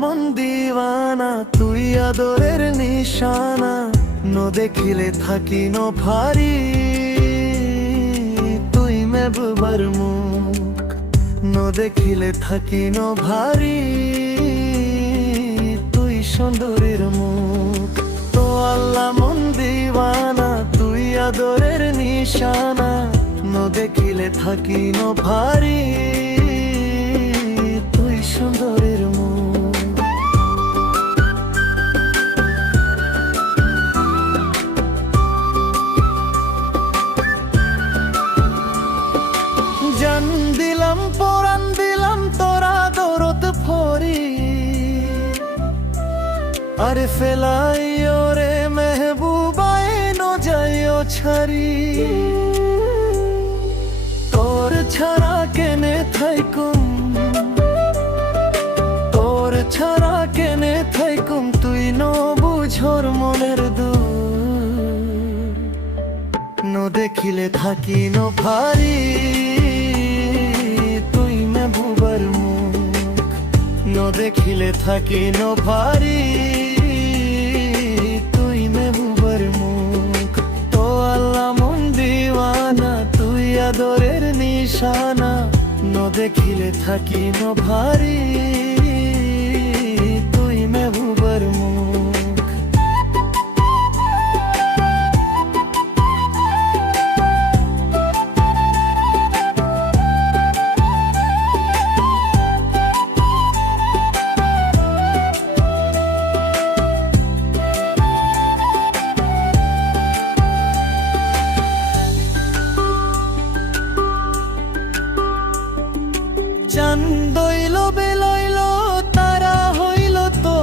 মন দিওয়ানা, তুই আদরের নিশানা। নো দেখিলে থাকি ন ভারী, তুই মেহবুবার মুখ। নো দেখিলে থাকি ন ভারী, তুই সুন্দরীর মুখ। তো আল্লাহ মন দিওয়ানা, তুই আদরের নিশানা। নো দেখিলে থাকি ন ভারী, তুই সুন্দরীর মুখ। জান দিলাম পরাণ দিলাম তোরা দরদ ভরি, আরে ফেলাই ওরে মেহবুবায় ন যাইও ছাড়ি। তোর ছাড়া কেনে থাইকুম, তোর ছাড়া কেনে থাইকুম, তুই ন বুঝোর মনের দুঃখ। নো দেখিলে থাকি ন ভারী, তুই মেহবুবার মুখ। নো দেখিলে থাকি ন ভারী, তুই মেহবুবার মুখ। তো আল্লাহ মন দিওয়ানা, তুই আদরের নিশানা। নো দেখিলে থাকি ন ভারী, তুই মেহবুবার মুখ। চাঁদ হইল বেলইল তারা হইল তো,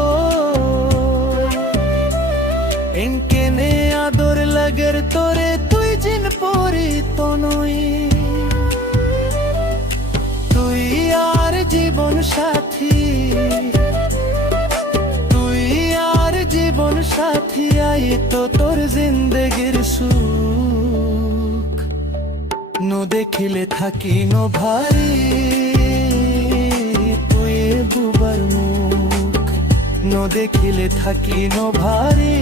এনকেনে আদর লাগের তোরে, তুই জিন পরি তনই। তুই আর জীবন সাথী, তুই আর জীবন সাথী। আই তো তোর জিন্দগির সুখ। নো দেখিলে থাকি ন ভারী, বুবার মুখ। নো দেখিলে থাকি ন ভারী,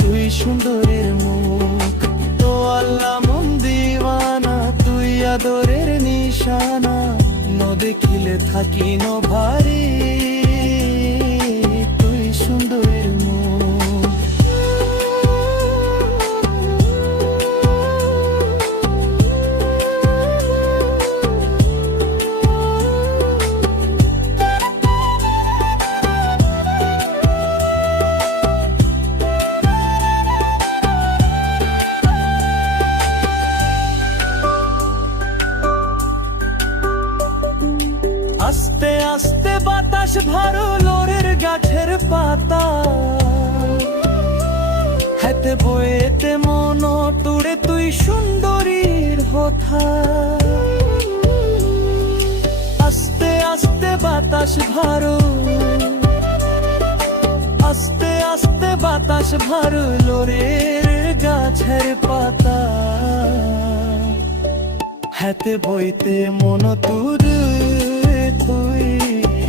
তুই সুন্দরের মুখ। তো আল্লাহ মন দিওয়ানা, তুই আদরের নিশানা। নো দেখিলে থাকি ন ভারী, তুই সুন্দরের মুখ। আস্তে আস্তে বাতাস ভারো লোরের গাছের পাতা, হাতে বয়েতে মন তুড়ে তুই সুন্দরীর হথা। আস্তে আস্তে বাতাস ভারো, আস্তে আস্তে বাতাস ভারো লোরের গাছের পাতা, হাতে বইতে মন তুড়ে তুই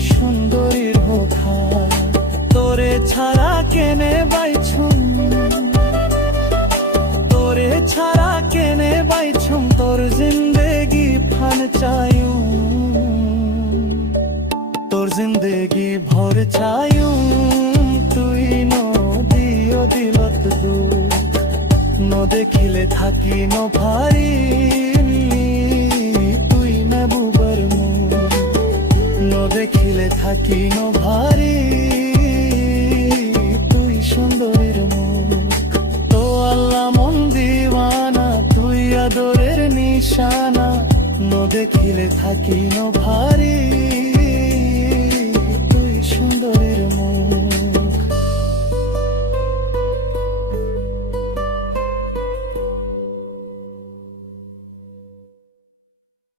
সুন্দরীর হোথা। তোরে ছাড়া কেনে বাইছুম, তোরে ছাড়া কেনে বাইছুম, তোর জিন্দেগি ফান চায়ু, তোর জিন্দেগি ভর চায়ু। তুই নদিও দিলত দুঃখ, ন দেখিলে থাকি ন ভারী, তুই মেহবুবার মুখ। নো দেখিলে থাকি ন ভারী, তুই সুন্দরীর মুখ। তো আল্লাহ মন দিওয়ানা, তুই আদরের নিশানা। নো দেখিলে থাকি ন ভারী।